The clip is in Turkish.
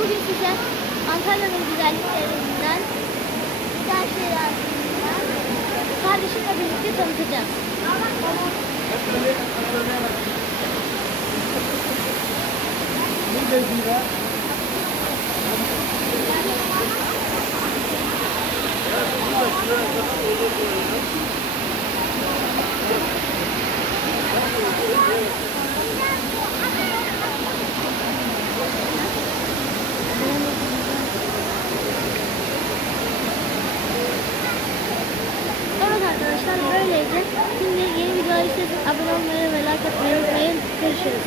Bugün size Antalya'nın güzelliklerinden, güzel şeylerinden kardeşimle birlikte tanıtacağız. Evet arkadaşlar, böyleydi. Şimdi yeni videolar istiyorsanız abone olmayı ve like atmayı unutmayın. Görüşürüz.